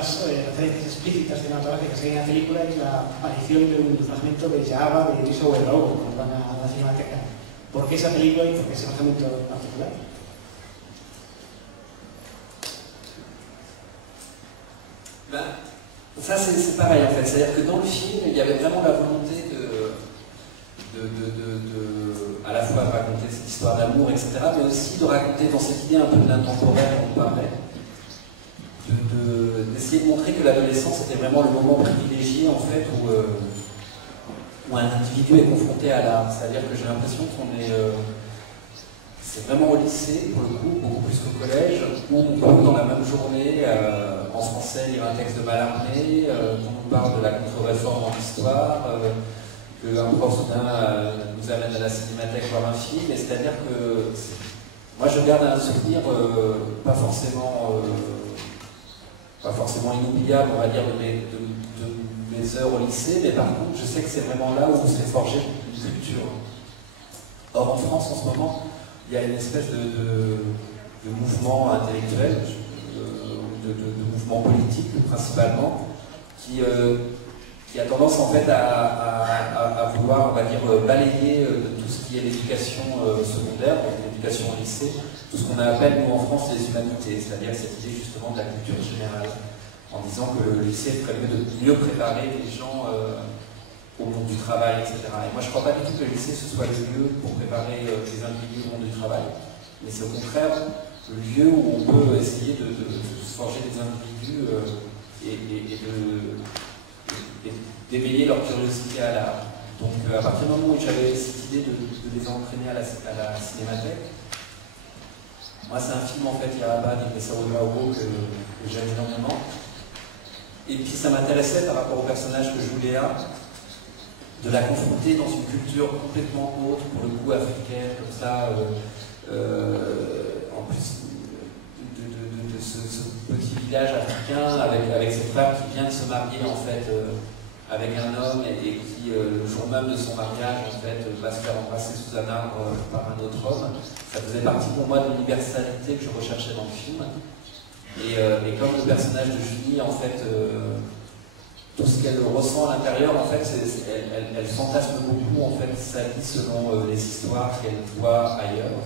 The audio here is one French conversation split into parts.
otras referencias explícitas cinematográficas que hay en la película es la aparición de un fragmento de Java de Lisa Wedraogo cuando van a la Cinemateca. ¿Por qué esa película y por qué ese fragmento particular? Ça c'est pareil en fait, c'est-à-dire que dans le film, il y avait vraiment la volonté à la fois de raconter cette histoire d'amour, etc., mais aussi de raconter dans cette idée un peu de l'intemporel dont on parlait, d'essayer de montrer que l'adolescence était vraiment le moment privilégié en fait où un individu est confronté à l'art. C'est-à-dire que j'ai l'impression qu'on est... c'est vraiment au lycée, pour le coup, beaucoup plus qu'au collège, où on peut, dans la même journée, en français, lire un texte de Mallarmé, qu'on nous parle de la contre-réforme en histoire, qu'un prof soudain nous amène à la cinémathèque voir un film, et c'est-à-dire que moi je garde un souvenir pas forcément inoubliable, on va dire, de mes heures au lycée, mais par contre je sais que c'est vraiment là où s'est forgée une culture. Or en France en ce moment, il y a une espèce de mouvement intellectuel, de mouvement politique principalement, qui a tendance en fait à vouloir, on va dire, balayer de tout ce qui est l'éducation secondaire, donc l'éducation au lycée, tout ce qu'on appelle nous en France les humanités, c'est-à-dire cette idée justement de la culture générale, en disant que le lycée ferait mieux de mieux préparer les gens au monde du travail, etc. Et moi je ne crois pas du tout que le lycée ce soit le lieu pour préparer les individus au monde du travail, mais c'est au contraire le lieu où on peut essayer de se forger des individus et d'éveiller leur curiosité à l'art. Donc à partir du moment où j'avais cette idée de les entraîner à la cinémathèque, moi c'est un film en fait, Yaraba de Lisa Wedraogo que j'aime énormément. Et puis ça m'intéressait par rapport au personnage que joue Léa, de la confronter dans une culture complètement autre, pour le coup africaine, comme ça, en plus de ce petit village africain avec cette femme qui vient de se marier en fait avec un homme et qui le jour même de son mariage en fait va se faire embrasser sous un arbre par un autre homme. Ça faisait partie pour moi de l'universalité que je recherchais dans le film. Et comme le personnage de Julie en fait tout ce qu'elle ressent à l'intérieur, en fait, elle fantasme beaucoup en fait sa vie selon les histoires qu'elle voit ailleurs.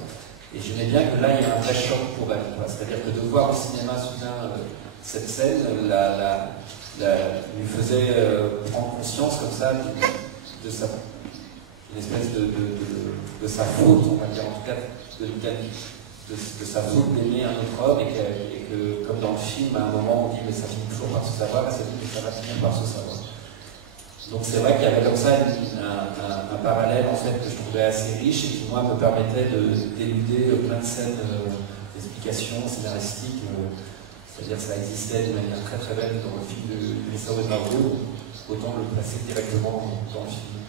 Et j'aimais bien que là, il y ait un vrai choc pour elle. C'est-à-dire que de voir au cinéma soudain cette scène lui faisait prendre conscience comme ça de sa, une espèce de sa faute, on va dire, en tout cas de sa faute d'aimer un autre homme, et que, comme dans le film, à un moment on dit mais ça finit toujours par se savoir, et ça va finir par se savoir. Donc c'est vrai qu'il y avait comme ça un parallèle en fait que je trouvais assez riche et qui moi me permettait d'éluder plein de scènes d'explications scénaristiques, c'est-à-dire que ça existait de manière très très belle dans le film de Lisa Wedraogo, autant le placer directement dans le film.